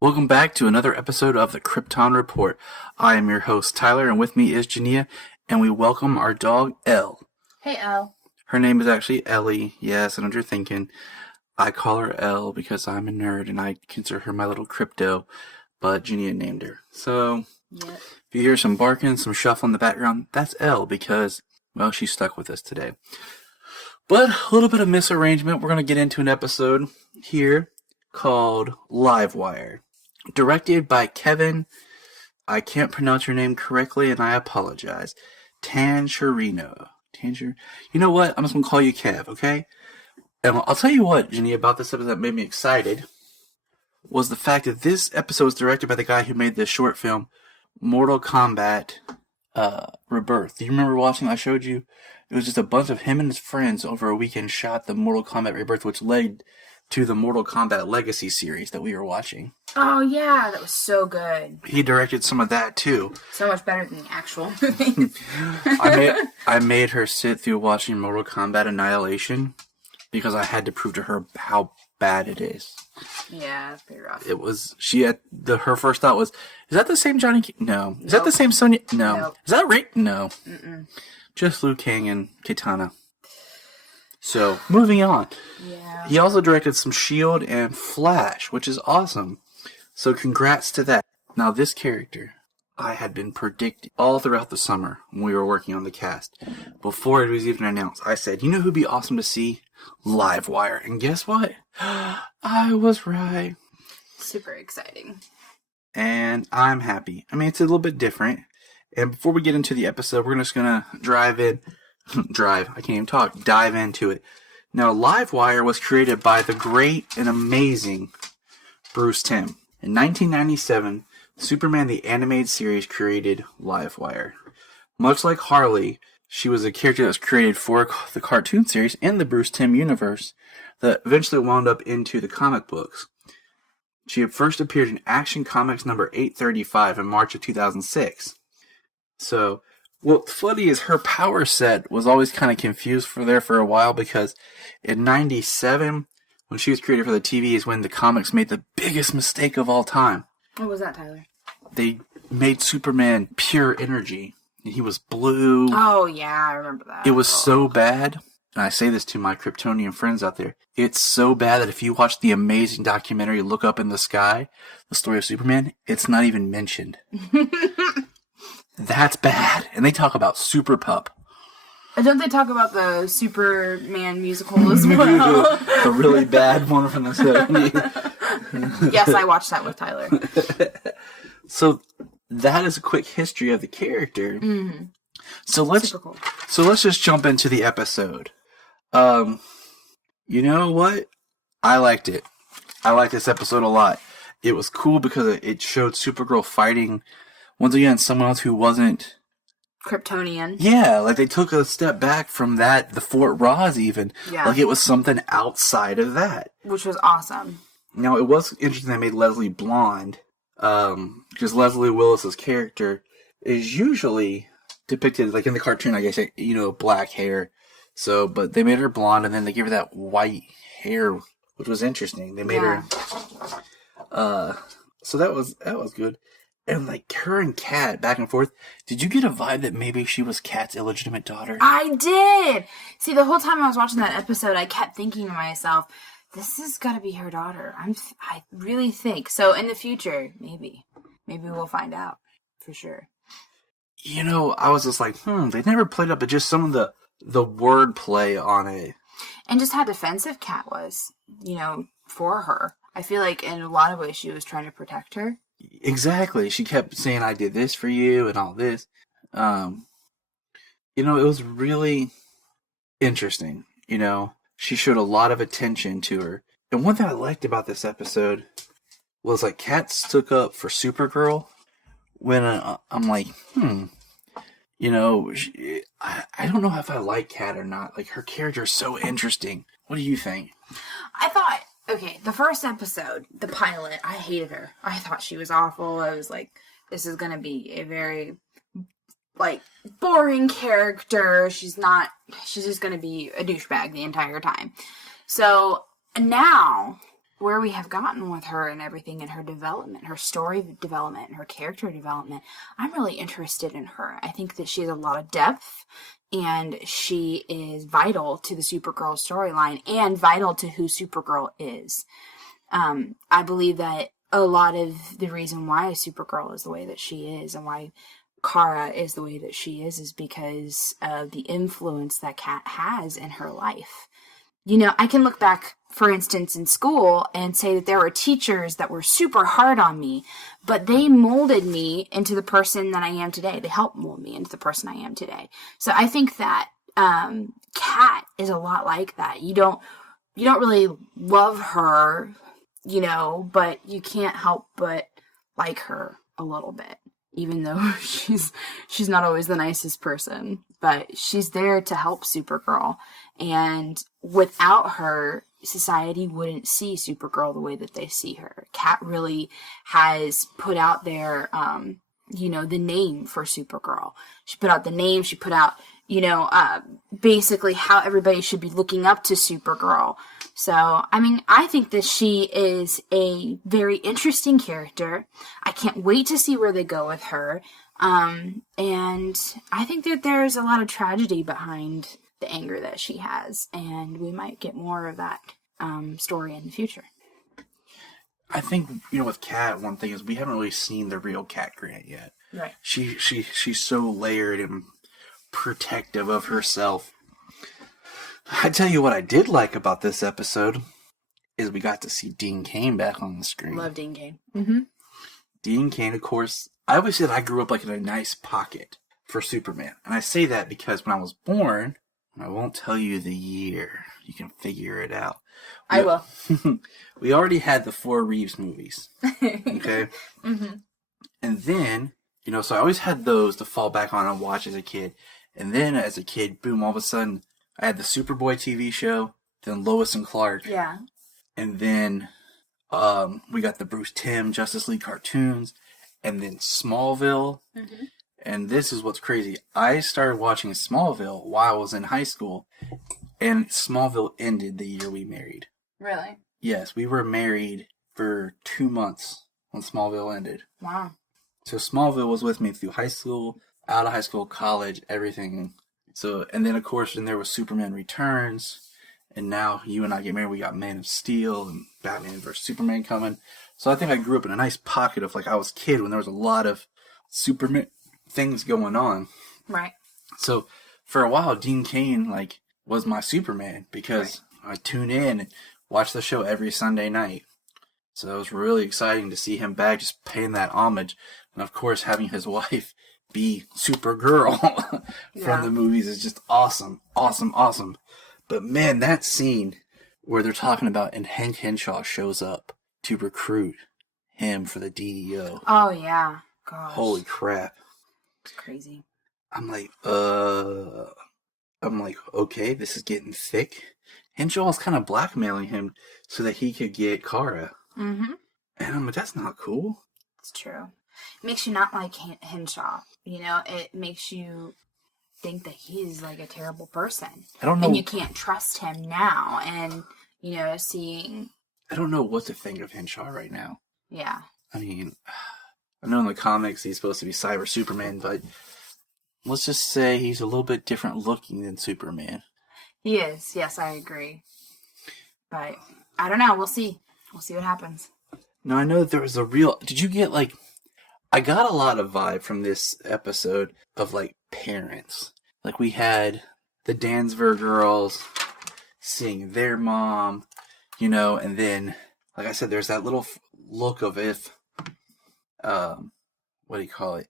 Welcome back to another episode of the Kyrpton Report. I am your host, Tyler, and with me is Jania, and we welcome our dog, Elle. Hey, Elle. Her name is actually Ellie. Yes, I know what you're thinking. I call her Elle because I'm a nerd, and I consider her my little crypto, but Jania named her. So, Yep. If you hear some barking, some shuffling in the background, that's Elle because, well, she's stuck with us today. But a little bit of misarrangement. We're going to get into an episode here called Livewire. Directed by Kevin, I can't pronounce your name correctly and I apologize, Tancherino. You know what? I'm just going to call you Kev, okay? And I'll tell you what, Jenny, about this episode that made me excited was the fact that this episode was directed by the guy who made the short film Mortal Kombat Rebirth. Do you remember watching? I showed you. It was just a bunch of him and his friends over a weekend shot the Mortal Kombat Rebirth, which led to the Mortal Kombat Legacy series that we were watching. Oh, yeah, that was so good. He directed some of that, too. So much better than the actual movie. I made her sit through watching Mortal Kombat Annihilation because I had to prove to her how bad it is. Yeah, it's pretty rough. It was, her first thought was, is that the same Johnny Cage? No. Is that the same Sonya? No. Nope. Is that Rick? No. Mm-mm. Just Liu Kang and Kitana. So, moving on. Yeah. He also directed some S.H.I.E.L.D. and Flash, which is awesome. So congrats to that. Now this character, I had been predicting all throughout the summer when we were working on the cast. Before it was even announced, I said, you know who'd be awesome to see? Livewire. And guess what? I was right. Super exciting. And I'm happy. I mean, it's a little bit different. And before we get into the episode, we're just going to dive into it. Now, Livewire was created by the great and amazing Bruce Timm. In 1997, Superman the Animated Series created Livewire. Much like Harley, she was a character that was created for the cartoon series in the Bruce Timm universe that eventually wound up into the comic books. She had first appeared in Action Comics number 835 in March of 2006. So, what's funny is her power set was always kind of confused for a while because in 97, when she was created for the TV, is when the comics made the biggest mistake of all time. What was that, Tyler? They made Superman pure energy, and he was blue. Oh, yeah, I remember that. It was so bad, and I say this to my Kryptonian friends out there, it's so bad that if you watch the amazing documentary Look Up in the Sky, the story of Superman, it's not even mentioned. That's bad. And they talk about Super Pup. Don't they talk about the Superman musical as well? The really bad one from the 70s. Yes, I watched that with Tyler. So that is a quick history of the character. Mm-hmm. So let's just jump into the episode. You know what? I liked it. I liked this episode a lot. It was cool because it showed Supergirl fighting once again someone else who wasn't Kryptonian. Yeah, like they took a step back from that, the Fort Ross even. Yeah. Like it was something outside of that. Which was awesome. Now, it was interesting they made Leslie blonde, because Leslie Willis's character is usually depicted, like in the cartoon, I guess, black hair. So, but they made her blonde, and then they gave her that white hair, which was interesting. They made her, so that was good. And like her and Kat back and forth. Did you get a vibe that maybe she was Kat's illegitimate daughter? I did. See, the whole time I was watching that episode, I kept thinking to myself, "This has got to be her daughter." I really think so. In the future, maybe we'll find out for sure. I was just like, they never played up, but just some of the word play on it, and just how defensive Kat was, for her. I feel like in a lot of ways she was trying to protect her. Exactly. She kept saying, I did this for you and all this. It was really interesting. She showed a lot of attention to her. And one thing I liked about this episode was like Kat stuck up for Supergirl when I'm like, I don't know if I like Kat or not. Like, her character is so interesting. What do you think? I thought, okay, the first episode, the pilot, I hated her. I thought she was awful. I was like, this is going to be a very, like, boring character. She's just going to be a douchebag the entire time. So, now, where we have gotten with her and everything and her development, her story development, and her character development, I'm really interested in her. I think that she has a lot of depth, and she is vital to the Supergirl storyline and vital to who Supergirl is. I believe that a lot of the reason why Supergirl is the way that she is and why Kara is the way that she is because of the influence that Kat has in her life. I can look back, for instance, in school and say that there were teachers that were super hard on me, but they molded me into the person that I am today. They helped mold me into the person I am today. So I think that Kat is a lot like that. You don't really love her, but you can't help but like her a little bit, even though she's not always the nicest person. But she's there to help Supergirl. And without her, society wouldn't see Supergirl the way that they see her. Kat really has put out there, the name for Supergirl. She put out the name. She put out, basically how everybody should be looking up to Supergirl. So, I think that she is a very interesting character. I can't wait to see where they go with her. And I think that there's a lot of tragedy behind the anger that she has, and we might get more of that story in the future. I think, with Kat, one thing is we haven't really seen the real Kat Grant yet. Right. She's so layered and protective of herself. I tell you what I did like about this episode is we got to see Dean Cain back on the screen. Love Dean Cain. Mm-hmm. Dean Cain, of course, I always said I grew up like in a nice pocket for Superman. And I say that because when I was born, and I won't tell you the year, you can figure it out. I will. We already had the 4 Reeves movies. Okay? Mm-hmm. And then, so I always had those to fall back on and watch as a kid. And then as a kid, boom, all of a sudden, I had the Superboy TV show, then Lois and Clark. Yeah. And then we got the Bruce Timm Justice League cartoons, and then Smallville. Mm-hmm. And this is what's crazy. I started watching Smallville while I was in high school, and Smallville ended the year we married. Really? Yes, we were married for 2 months when Smallville ended. Wow. So Smallville was with me through high school, out of high school, college, everything. So, and then of course, then there was Superman Returns, and now you and I get married, we got Man of Steel and Batman vs. Superman coming. So I think I grew up in a nice pocket of, like, I was a kid when there was a lot of Superman things going on. Right. So for a while, Dean Cain, like, was my Superman because I tune in and watch the show every Sunday night. So it was really exciting to see him back, just paying that homage. And of course, having his wife be Supergirl from the movies is just awesome. Awesome, awesome. But man, that scene where they're talking about and Hank Henshaw shows up to recruit him for the DEO. Oh, yeah. Gosh. Holy crap. It's crazy. I'm like, okay, this is getting thick. Henshaw's kind of blackmailing him so that he could get Kara. Mm-hmm. And I'm like, that's not cool. It's true. It makes you not like Henshaw. It makes you think that he's like a terrible person. I don't know. And you can't trust him now. And, seeing... I don't know what to think of Henshaw right now. Yeah. I mean, I know in the comics he's supposed to be Cyber Superman, but let's just say he's a little bit different looking than Superman. He is. Yes, I agree. But I don't know. We'll see. We'll see what happens. Now, I know there was a real... Did you get, like... I got a lot of vibe from this episode of, like, parents. Like, we had the Dansver girls seeing their mom, and then, like I said, there's that little look of if what do you call it?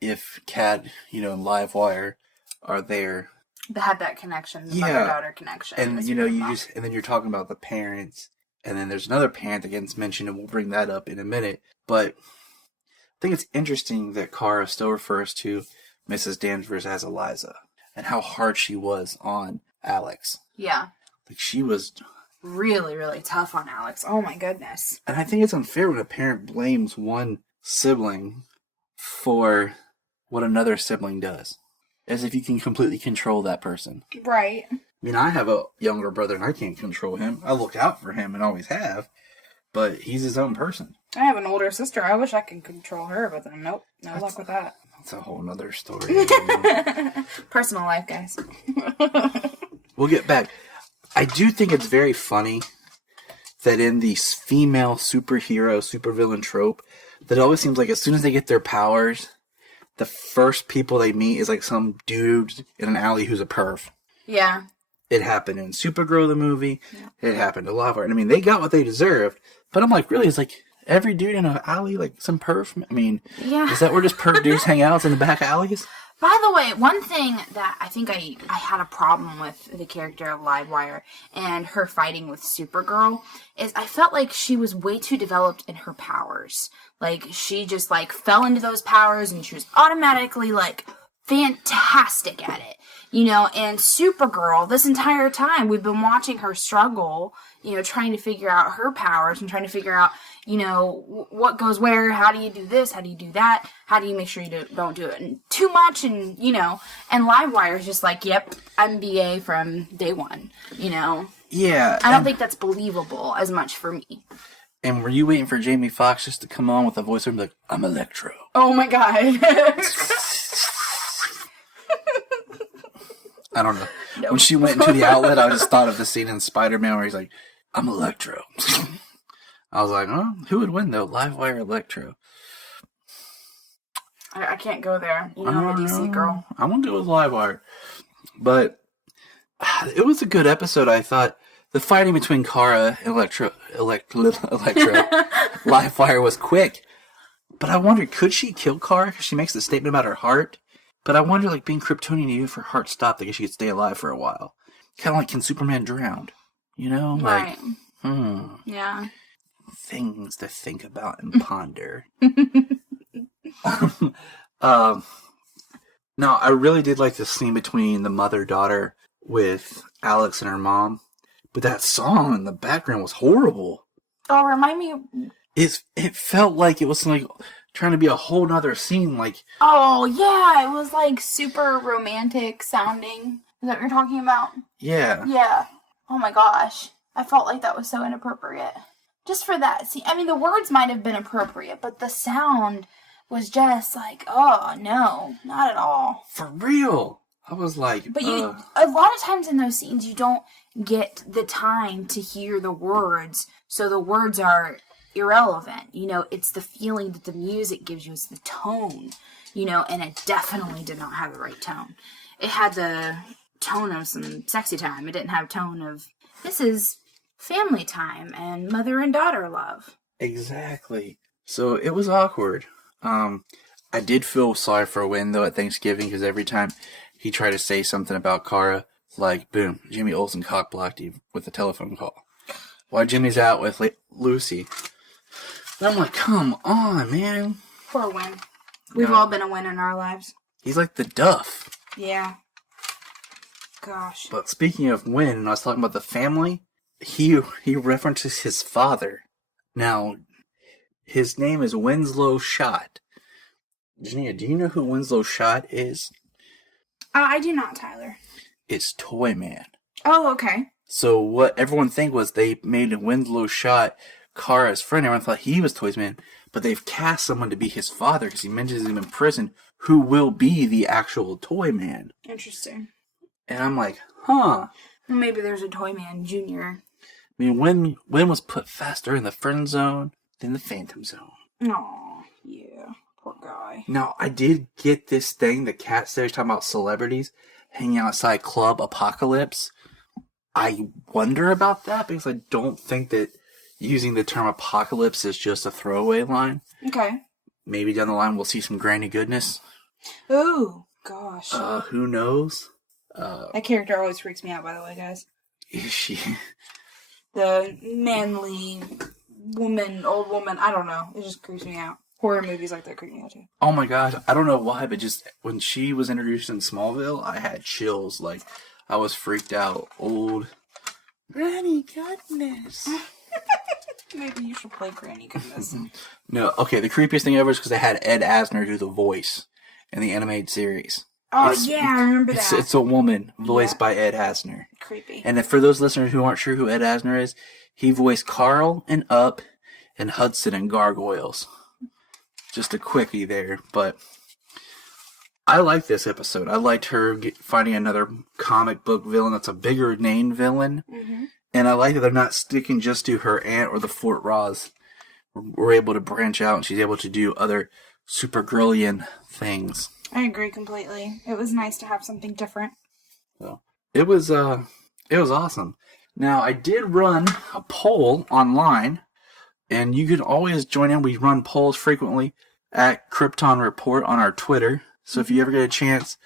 If Kat, and Livewire are there. They had that connection, the mother-daughter connection. And, and then you're talking about the parents, and then there's another parent that gets mentioned, and we'll bring that up in a minute. But I think it's interesting that Kara still refers to Mrs. Danvers as Eliza, and how hard she was on Alex. Yeah. Like, she was really, really tough on Alex. Oh my goodness. And I think it's unfair when a parent blames one sibling for what another sibling does. As if you can completely control that person. Right. I mean, I have a younger brother and I can't control him. I look out for him and always have. But he's his own person. I have an older sister. I wish I could control her, but then nope. No luck with that. That's a whole nother story. Personal life, guys. We'll get back. I do think it's very funny that in the female superhero, supervillain trope, that it always seems like as soon as they get their powers, the first people they meet is like some dude in an alley who's a perv. Yeah. It happened in Supergirl, the movie. Yeah. It happened a lot. I mean, they got what they deserved. But I'm like, really? It's like every dude in an alley, like some perv? I mean, is that where just perv dudes hang out in the back alleys? By the way, one thing that I think I had a problem with the character of Livewire and her fighting with Supergirl is I felt like she was way too developed in her powers. Like, she just, like, fell into those powers and she was automatically, like, fantastic at it. And Supergirl, this entire time, we've been watching her struggle, trying to figure out her powers and trying to figure out, what goes where, how do you do this, how do you do that, how do you make sure you don't do it too much, and Livewire is just like, yep, I'm BA from day one, Yeah. I don't think that's believable as much for me. And were you waiting for Jamie Foxx just to come on with a voice and be like, I'm Electro? Oh my god. I don't know. Nope. When she went into the outlet, I just thought of the scene in Spider-Man where he's like, I'm Electro. I was like, oh, who would win though? Livewire or Electro? I can't go there. I'm a DC girl. I'm going to go with Livewire. But it was a good episode, I thought. The fighting between Kara and Electro Livewire was quick. But I wondered, could she kill Kara? Because she makes the statement about her heart. But I wonder, like, being Kryptonian, even if her heart stopped, I guess she could stay alive for a while. Kind of like, can Superman drown? Like, right. Yeah. Things to think about and ponder. No, I really did like the scene between the mother-daughter with Alex and her mom. But that song in the background was horrible. Oh, remind me. It felt like it was like trying to be a whole nother scene, like. Oh yeah, it was like super romantic sounding. Is that what you're talking about? Yeah. Yeah. Oh my gosh, I felt like that was so inappropriate. Just for that. See, I mean, the words might have been appropriate, but the sound was just like, oh no, not at all. For real. I was like, but a lot of times in those scenes, you don't get the time to hear the words, so the words are irrelevant. It's the feeling that the music gives you. It's the tone, and it definitely did not have the right tone. It had the tone of some sexy time. It didn't have tone of, this is family time and mother and daughter love. Exactly. So it was awkward. I did feel sorry for Wynn, though, at Thanksgiving, because every time he tried to say something about Kara, like, boom, Jimmy Olsen cock-blocked him with a telephone call. While Jimmy's out with Lucy. And I'm like, come on, man. Poor Wynn. We've all been a Wynn in our lives. He's like the Duff. Yeah. Gosh. But speaking of Wynn, and I was talking about the family, he references his father. Now, his name is Winslow Schott. Jania, do you know who Winslow Schott is? I do not, Tyler. It's Toyman. Oh, okay. So what everyone think was they made Winslow Schott Kara's friend. Everyone thought he was Toyman, but they've cast someone to be his father because he mentions him in prison, who will be the actual Toyman. Interesting. And I'm like, huh. Well, maybe there's a Toyman Jr. I mean, Wynn was put faster in the friend zone than the phantom zone. Aw, yeah. Poor guy. Now, I did get this thing that Kat said, talking about celebrities hanging outside Club Apocalypse. I wonder about that because I don't think that using the term apocalypse is just a throwaway line. Okay. maybe down the line we'll see some granny goodness. Ooh, gosh. Who knows? That character always freaks me out, by the way, guys. Is she? The manly old woman, I don't know. It just creeps me out. Horror movies like that creep me out too. Oh my god, I don't know why, but just when she was introduced in Smallville, I had chills. Like, I was freaked out. Old Granny Goodness. Maybe you should play Granny Goodness. No, okay, the creepiest thing ever is because they had Ed Asner do the voice in the animated series. Oh, yeah, I remember that. It's a woman voiced by Ed Asner. Creepy. And if, for those listeners who aren't sure who Ed Asner is, he voiced Carl in Up and Hudson in Gargoyles. Just a quickie there, but I like this episode. I liked her finding another comic book villain that's a bigger name villain. Mm-hmm. And I like that they're not sticking just to her aunt or the Fort Ross. We're able to branch out and she's able to do other Supergirlian things. I agree completely. It was nice to have something different. So it was awesome. Now, I did run a poll online, and you can always join in. We run polls frequently at Kyrpton Report on our Twitter. So if you ever get a chance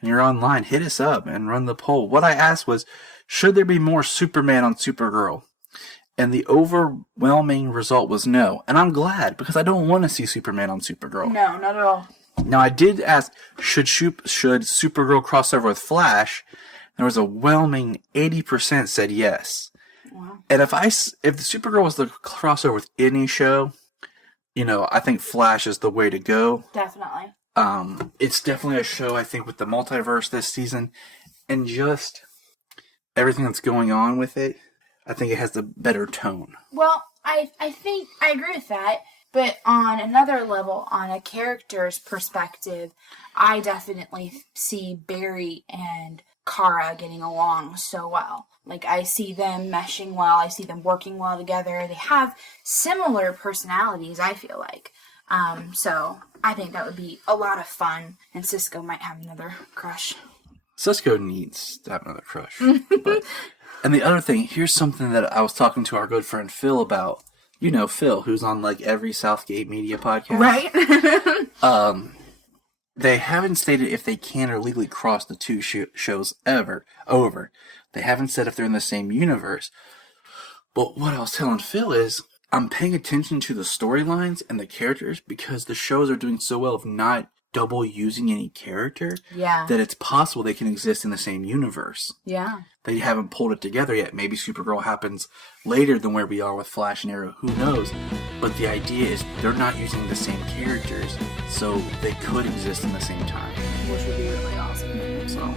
and you're online, hit us up and run the poll. What I asked was, should there be more Superman on Supergirl? And the overwhelming result was no. And I'm glad, because I don't want to see Superman on Supergirl. No, not at all. Now, I did ask, should Supergirl cross over with Flash? There was a whelming 80% said yes. Wow. And if the Supergirl was the crossover with any show, I think Flash is the way to go. Definitely. It's definitely a show, I think, with the multiverse this season and just everything that's going on with it. I think it has the better tone. Well, I think I agree with that. But on another level, on a character's perspective, I definitely see Barry and Kara getting along so well. Like, I see them meshing well. I see them working well together. They have similar personalities, I feel like. So I think that would be a lot of fun. And Cisco might have another crush. Cisco needs to have another crush. And the other thing, here's something that I was talking to our good friend Phil about. Phil, who's on like every Southgate Media podcast. Right. They haven't stated if they can or legally cross the two shows over. They haven't said if they're in the same universe. But what I was telling Phil is, I'm paying attention to the storylines and the characters because the shows are doing so well of not double using any character. Yeah. That it's possible they can exist in the same universe. Yeah. They haven't pulled it together yet. Maybe Supergirl happens later than where we are with Flash and Arrow. Who knows? But the idea is they're not using the same characters, so they could exist in the same time. Which would be really awesome. So,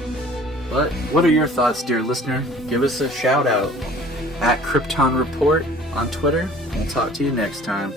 but what are your thoughts, dear listener? Give us a shout out at Kyrpton Report on Twitter. We'll talk to you next time.